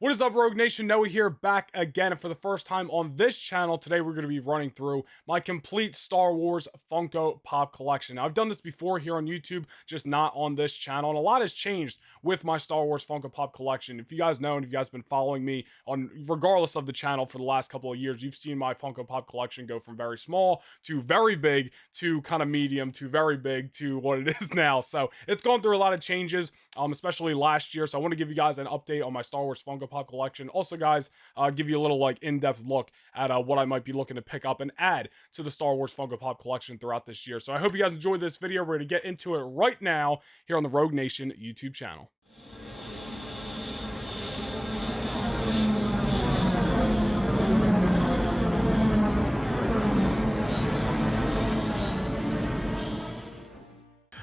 What is up, Rogue Nation? Noah here, back again. And for the first time on this channel, today we're going to be running through my complete Star Wars Funko Pop collection. Now, I've done this before here on YouTube, just not on this channel. And a lot has changed with my Star Wars Funko Pop collection. If you guys know, and if you guys have been following me on, regardless of the channel for the last couple of years, you've seen my Funko Pop collection go from very small to very big to kind of medium to very big to what it is now. So it's gone through a lot of changes, especially last year. So I want to give you guys an update on my Star Wars Funko Pop collection. Also, guys, give you a little like in-depth look at what I might be looking to pick up and add to the Star Wars Funko Pop collection throughout this year. So I hope you guys enjoyed this video. We're going to get into it right now here on the Rogue Nation YouTube channel.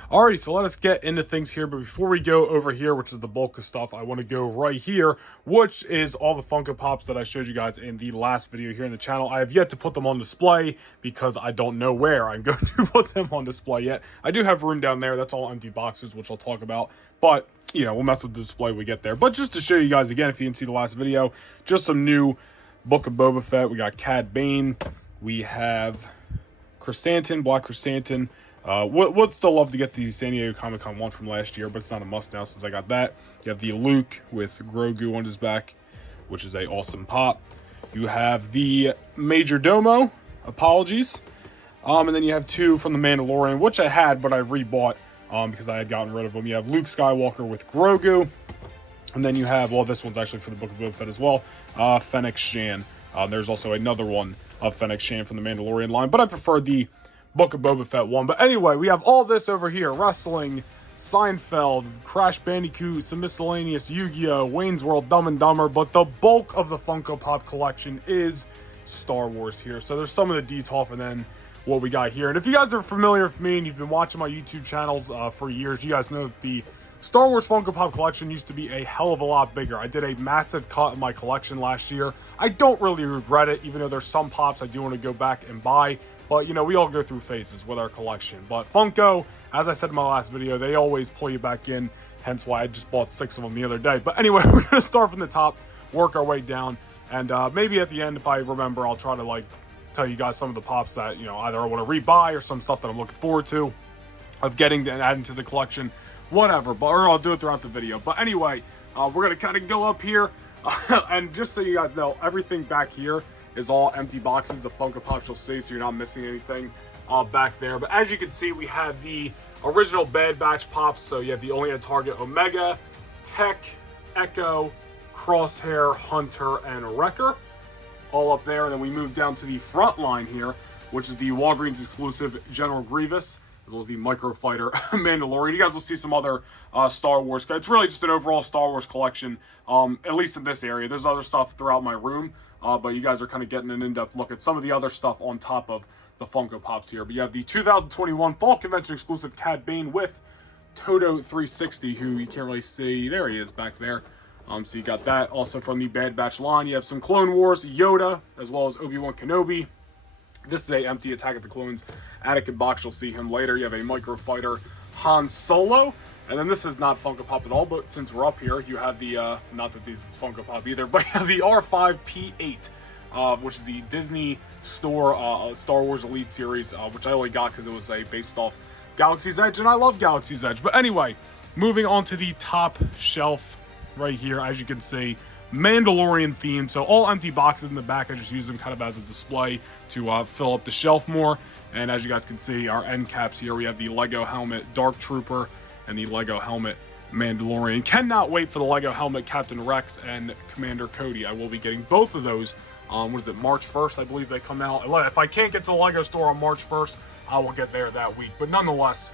Alrighty, so let us get into things here, but before we go over here, which is the bulk of stuff, I want to go right here, which is all the Funko Pops that I showed you guys in the last video here in the channel. I have yet to put them on display because I don't know where I'm going to put them on display yet. I do have room down there. That's all empty boxes, which I'll talk about, but, you know, we'll mess with the display when we get there. But just to show you guys again, if you didn't see the last video, just some new Book of Boba Fett. We got Cad Bane. We have Chrysanthemum, Black Chrysanthemum. Would still love to get the San Diego Comic-Con one from last year, but it's not a must now since I got that. You have the Luke with Grogu on his back, which is a awesome pop. You have the Major Domo, apologies. And then you have two from the Mandalorian, which I had, but I rebought because I had gotten rid of them. You have Luke Skywalker with Grogu. And then you have, well, this one's actually for the Book of Boba Fett as well, Fennec Shan. There's also another one of Fennec Shan from the Mandalorian line, but I prefer the Book of Boba Fett one. But anyway, we have all this over here: wrestling, Seinfeld, Crash Bandicoot, some miscellaneous Yu-Gi-Oh, Wayne's World, Dumb and Dumber. But the bulk of the Funko Pop collection is Star Wars here. So there's some of the detail and then what we got here. And if you guys are familiar with me and you've been watching my YouTube channels for years, you guys know that the Star Wars Funko Pop collection used to be a hell of a lot bigger. I did a massive cut in my collection last year. I don't really regret it, even though there's some pops I do want to go back and buy. But, you know, we all go through phases with our collection. But Funko, as I said in my last video, they always pull you back in. Hence why I just bought 6 of them the other day. But anyway, we're going to start from the top, work our way down. And maybe at the end, if I remember, I'll try to, like, tell you guys some of the pops that, you know, either I want to rebuy or some stuff that I'm looking forward to of getting and adding to the collection. Whatever. But or I'll do it throughout the video. But anyway, we're going to kind of go up here. And just so you guys know, everything back here is all empty boxes of Funko Pops you'll see, so you're not missing anything back there. But as you can see, we have the original Bad Batch Pops. So you have the only target Omega, Tech, Echo, Crosshair, Hunter, and Wrecker, all up there. And then we move down to the front line here, which is the Walgreens exclusive General Grievous, as well as the Microfighter Mandalorian. You guys will see some other Star Wars. It's really just an overall Star Wars collection, at least in this area. There's other stuff throughout my room, but you guys are kind of getting an in-depth look at some of the other stuff on top of the Funko Pops here. But you have the 2021 Fall Convention exclusive Cad Bane with Toto 360, who you can't really see. There he is back there. So you got that. Also from the Bad Batch line, you have some Clone Wars Yoda, as well as Obi-Wan Kenobi. This is a empty Attack of the Clones Anakin box. You'll see him later. You have a Microfighter Han Solo. And then this is not Funko Pop at all, but since we're up here, you have the, not that these is Funko Pop either, but you have the R5P8, which is the Disney Store Star Wars Elite series, which I only got because it was based off Galaxy's Edge, and I love Galaxy's Edge. But anyway, moving on to the top shelf right here, as you can see, Mandalorian theme. So all empty boxes in the back. I just use them kind of as a display to fill up the shelf more. And as you guys can see, our end caps here, we have the Lego helmet Dark Trooper and the Lego helmet Mandalorian. Cannot wait for the Lego helmet Captain Rex and Commander Cody. I will be getting both of those. What is it, March 1st? I believe they come out. If I can't get to the Lego store on March 1st, I will get there that week. But nonetheless,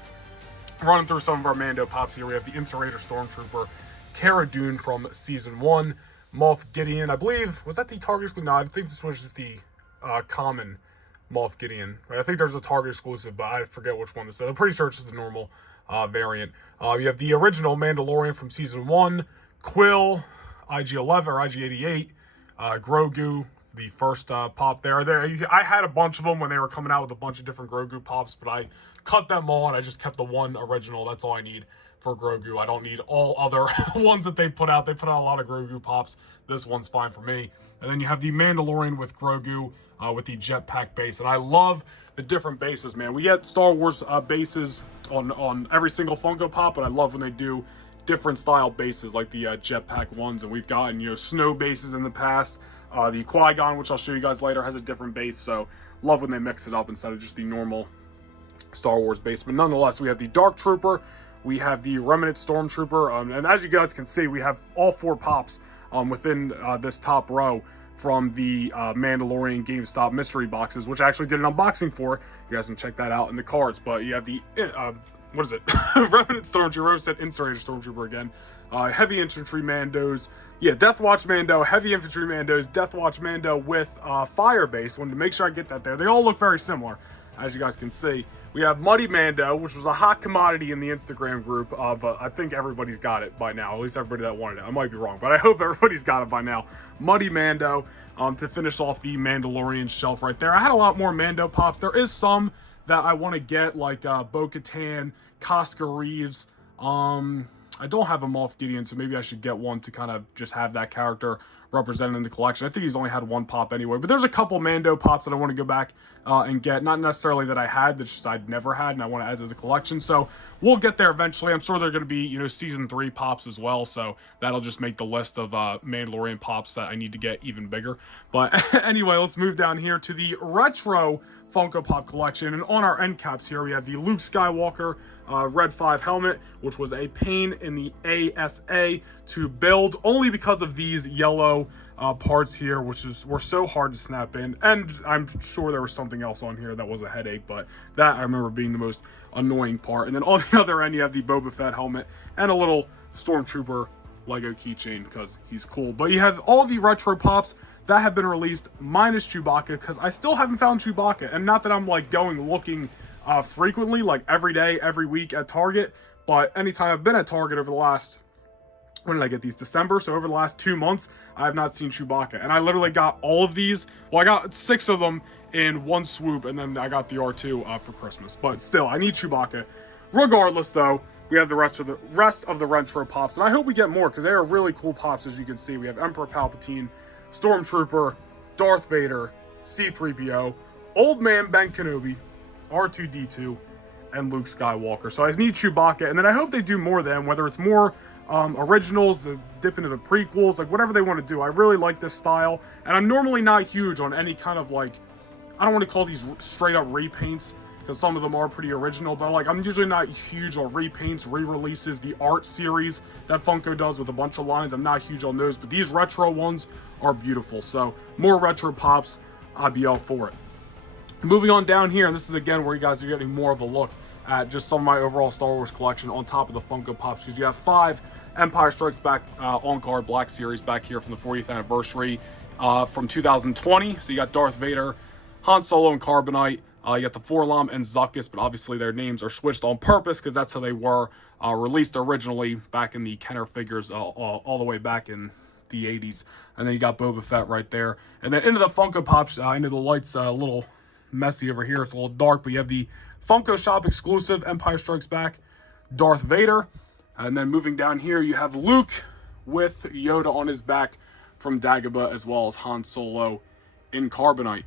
running through some of our Mando pops here, we have the Inserator Stormtrooper Cara Dune from Season 1. Moff Gideon, I believe, was that the Target exclusive? No, I think this was just the common Moff Gideon. I think there's a Target exclusive, but I forget which one this is. I'm pretty sure it's just the normal variant. You have the original Mandalorian from Season 1, Quill, IG-11 or IG-88, Grogu, the first pop there. I had a bunch of them when they were coming out with a bunch of different Grogu pops, but I cut them all and I just kept the one original. That's all I need for Grogu. I don't need all other ones that they put out. They put out a lot of Grogu pops. This one's fine for me. And then you have the Mandalorian with Grogu with the jetpack base. And I love the different bases, man. We get Star Wars bases on every single Funko Pop, but I love when they do different style bases like the jetpack ones. And we've gotten, you know, snow bases in the past. The Qui-Gon, which I'll show you guys later, has a different base. So love when they mix it up instead of just the normal Star Wars base. But nonetheless, we have the Dark Trooper. We have the Remnant Stormtrooper. And as you guys can see, we have all 4 pops within this top row from the Mandalorian GameStop mystery boxes, which I actually did an unboxing for. You guys can check that out in the cards. But you have the, what is it? Remnant Stormtrooper. I said Incinerator Stormtrooper again. Heavy Infantry Mandos. Yeah, Death Watch Mando, Heavy Infantry Mandos, Death Watch Mando with Fire Base. Wanted to make sure I get that there. They all look very similar, as you guys can see. We have Muddy Mando, which was a hot commodity in the Instagram group, but I think everybody's got it by now, at least everybody that wanted it. I might be wrong, but I hope everybody's got it by now. Muddy Mando to finish off the Mandalorian shelf right there. I had a lot more Mando pops. There is some that I want to get, like Bo-Katan, Casca Reeves. I don't have a Moff Gideon, so maybe I should get one to kind of just have that character represented in the collection. I think he's only had 1 pop anyway, but there's a couple Mando pops that I want to go back and get. Not necessarily that I had, that just I'd never had, and I want to add to the collection. So we'll get there eventually. I'm sure they're going to be, you know, Season 3 pops as well, so that'll just make the list of Mandalorian pops that I need to get even bigger. But anyway, let's move down here to the retro Funko Pop collection. And on our end caps here, we have the Luke Skywalker Red 5 helmet, which was a pain in the ASA to build, only because of these yellow parts here, which were so hard to snap in. And I'm sure there was something else on here that was a headache, but that I remember being the most annoying part. And then on the other end, you have the Boba Fett helmet and a little Stormtrooper Lego keychain because he's cool. But you have all the retro pops that have been released minus Chewbacca, because I still haven't found Chewbacca. And not that I'm like going looking frequently, like every day, every week at Target, but anytime I've been at Target over the last, when did I get these? December. So over the last 2 months, I have not seen Chewbacca. And I literally got all of these. Well, I got 6 of them in one swoop, and then I got the R2 for Christmas. But still, I need Chewbacca. Regardless, though, we have the rest of the retro pops, and I hope we get more, because they are really cool pops. As you can see, we have Emperor Palpatine, Stormtrooper, Darth Vader, C-3PO, Old Man Ben Kenobi, R2-D2, and Luke Skywalker. So I just need Chewbacca, and then I hope they do more than, whether it's more originals, dip into the prequels, like whatever they want to do. I really like this style, and I'm normally not huge on any kind of, like, I don't want to call these straight up repaints, because some of them are pretty original, but like I'm usually not huge on repaints, re-releases, the art series that Funko does with a bunch of lines. I'm not huge on those, but these retro ones are beautiful. So more retro pops, I'd be all for it. Moving on down here, and this is again where you guys are getting more of a look at just some of my overall Star Wars collection on top of the Funko Pops, because you have 5 Empire Strikes Back on card Black Series back here from the 40th anniversary from 2020. So you got Darth Vader, Han Solo, and Carbonite. You got the Forlom and Zuckuss, but obviously their names are switched on purpose because that's how they were released originally back in the Kenner figures all the way back in the 80s. And then you got Boba Fett right there. And then into the Funko Pops, I know the light's a little messy over here. It's a little dark, but you have the Funko Shop exclusive Empire Strikes Back Darth Vader. And then moving down here, you have Luke with Yoda on his back from Dagobah, as well as Han Solo in Carbonite.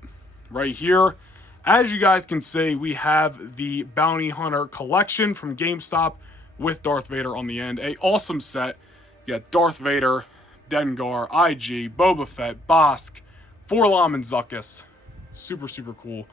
Right here, as you guys can see, we have the Bounty Hunter collection from GameStop with Darth Vader on the end. A awesome set. You got Darth Vader, Dengar, IG, Boba Fett, Bosk, Forlom, and Zuckuss. Super, super cool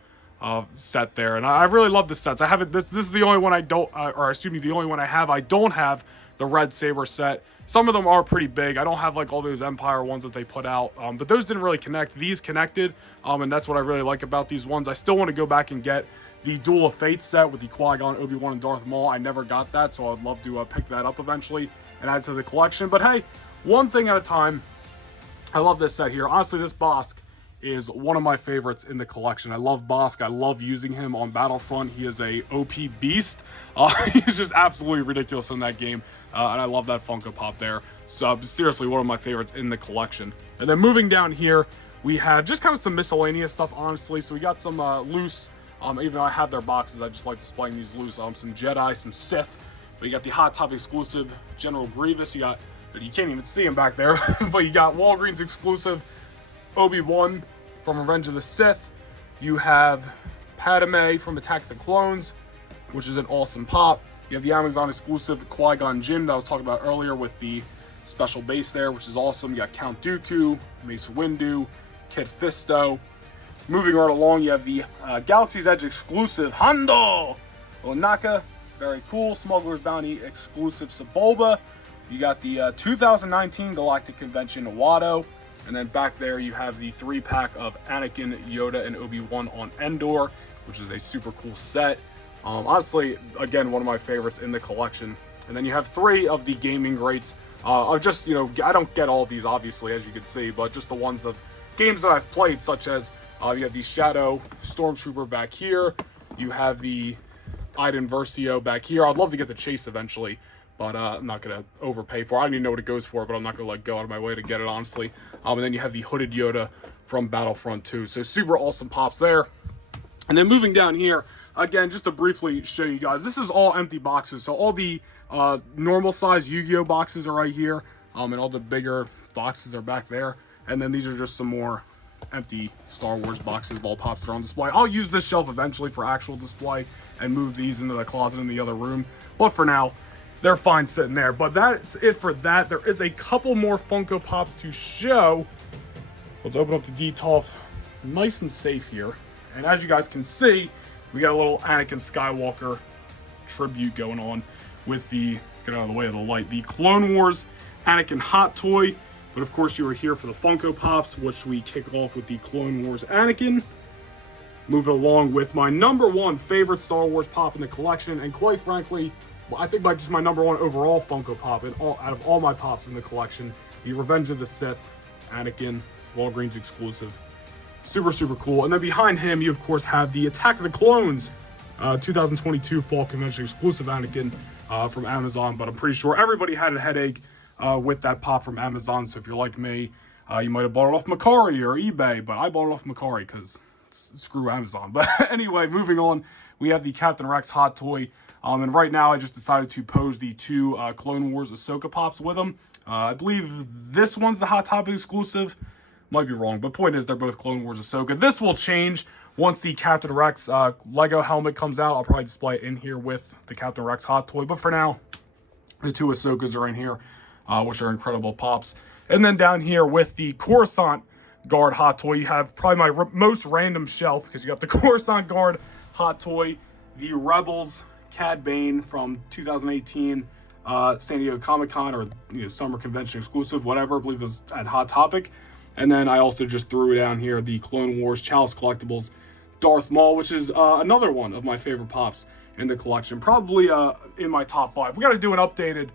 set there. And I really love the sets. I haven't, this is the only one I don't, or excuse me, the only one I have. I don't have the Red Saber set. Some of them are pretty big. I don't have like all those Empire ones that they put out, but those didn't really connect. These connected, and that's what I really like about these ones. I still want to go back and get the Duel of Fate set with the Qui-Gon, Obi-Wan, and Darth Maul. I never got that, so I'd love to pick that up eventually and add to the collection. But hey, one thing at a time. I love this set here. Honestly, this Bosk is one of my favorites in the collection. I love Bosk. I love using him on Battlefront. He is a OP beast. He's just absolutely ridiculous in that game. And I love that Funko Pop there. So seriously, one of my favorites in the collection. And then moving down here, we have just kind of some miscellaneous stuff, honestly. So we got some loose, even though I have their boxes, I just like displaying these loose. Some Jedi, some Sith. But you got the Hot Top exclusive General Grievous. You can't even see him back there, but you got Walgreens exclusive Obi-Wan from Revenge of the Sith. You have Padme from Attack of the Clones, which is an awesome pop. You have the Amazon exclusive Qui-Gon Jinn that I was talking about earlier with the special base there, which is awesome. You got Count Dooku, Mace Windu, Kit Fisto. Moving right along, you have the Galaxy's Edge exclusive Hondo Onaka, very cool. Smuggler's Bounty exclusive Sebulba. You got the 2019 Galactic Convention Watto. And then back there you have the 3-pack of Anakin, Yoda, and Obi-Wan on Endor, which is a super cool set. Honestly, again, one of my favorites in the collection. And then you have 3 of the gaming greats. I don't get all of these, obviously, as you can see, but just the ones of games that I've played, such as you have the Shadow Stormtrooper back here. You have the Iden Versio back here. I'd love to get the Chase eventually, but I'm not going to overpay for it. I don't even know what it goes for, but I'm not going to like go out of my way to get it, honestly. And then you have the Hooded Yoda from Battlefront 2. So super awesome pops there. And then moving down here, again, just to briefly show you guys, this is all empty boxes. So all the normal size Yu-Gi-Oh boxes are right here, and all the bigger boxes are back there. And then these are just some more empty Star Wars boxes, ball pops that are on display. I'll use this shelf eventually for actual display and move these into the closet in the other room. But for now, they're fine sitting there. But that's it for that. There is a couple more Funko Pops to show. Let's open up the DTOF nice and safe here. And as you guys can see, we got a little Anakin Skywalker tribute going on with the, let's get out of the way of the light, the Clone Wars Anakin Hot Toy. But of course you are here for the Funko Pops, which we kick off with the Clone Wars Anakin. Moving along with my #1 favorite Star Wars pop in the collection, and quite frankly, I think just my #1 overall Funko Pop out of all my pops in the collection, the Revenge of the Sith Anakin, Walgreens exclusive. Super, super cool. And then behind him, you of course have the Attack of the Clones 2022 Fall Convention exclusive Anakin from Amazon, but I'm pretty sure everybody had a headache with that pop from Amazon. So if you're like me, you might have bought it off Mercari or eBay, but I bought it off Mercari because screw Amazon. But anyway, moving on, we have the Captain Rex Hot Toy. And right now I just decided to pose the 2 Clone Wars Ahsoka pops with them. I believe this one's the Hot Topic exclusive. Might be wrong, but point is they're both Clone Wars Ahsoka. This will change once the Captain Rex Lego helmet comes out. I'll probably display it in here with the Captain Rex Hot Toy. But for now, the 2 Ahsokas are in here, which are incredible pops. And then down here with the Coruscant Guard Hot Toy, you have probably my most random shelf because you got the Coruscant Guard Hot Toy, the Rebels Cad Bane from 2018 San Diego Comic-Con, or Summer Convention exclusive, whatever. I believe it was at Hot Topic. And then I also just threw down here the Clone Wars Chalice Collectibles Darth Maul, which is another one of my favorite pops in the collection. Probably in my top 5. We got to do an updated,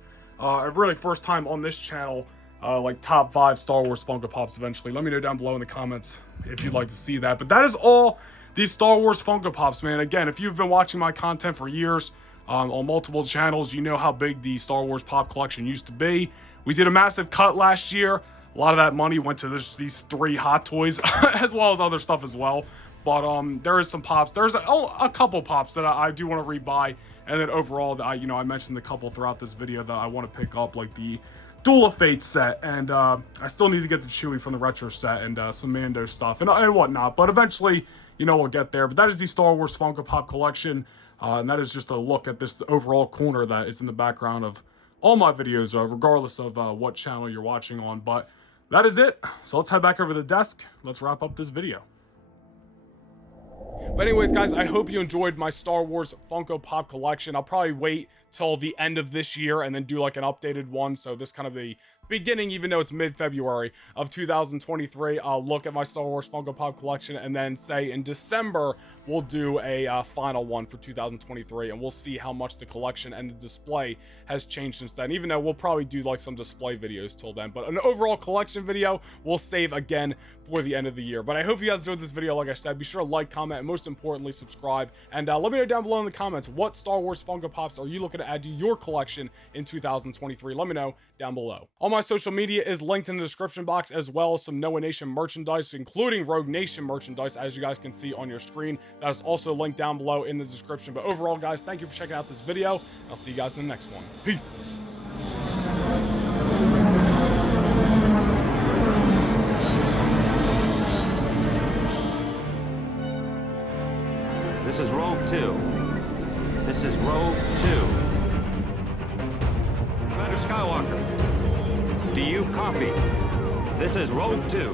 really first time on this channel, like top 5 Star Wars Funko Pops eventually. Let me know down below in the comments if you'd like to see that. But that is all these Star Wars Funko Pops, man. Again, if you've been watching my content for years on multiple channels, you know how big the Star Wars pop collection used to be. We did a massive cut last year. A lot of that money went to these 3 Hot Toys, as well as other stuff as well. But there is some pops. There's a couple pops that I do want to rebuy. And then overall, I mentioned a couple throughout this video that I want to pick up, like the Duel of Fate set. And I still need to get the Chewie from the retro set and some Mando stuff and whatnot. But eventually, we'll get there. But that is the Star Wars Funko Pop collection. And that is just a look at this overall corner that is in the background of all my videos, regardless of what channel you're watching on. But that is it. So let's head back over to the desk. Let's wrap up this video. But anyways, guys, I hope you enjoyed my Star Wars Funko Pop collection. I'll probably wait till the end of this year and then do like an updated one. So this kind of the beginning, even though it's mid-February of 2023, I'll look at my Star Wars Funko Pop collection, and then say in December we'll do a final one for 2023, and we'll see how much the collection and the display has changed since then, even though we'll probably do like some display videos till then. But an overall collection video we'll save again for the end of the year. But I hope you guys enjoyed this video. Like I said, be sure to like, comment, and most importantly subscribe, and let me know down below in the comments what Star Wars Funko Pops are you looking to add to your collection in 2023. Let me know down below. All my my social media is linked in the description box, as well as some Noah Nation merchandise, including Rogue Nation merchandise, as you guys can see on your screen. That is also linked down below in the description. But overall, guys, thank you for checking out this video. I'll see you guys in the next one. Peace. This is Rogue 2. This is Rogue 2. Commander Skywalker, do you copy? This is Rogue 2.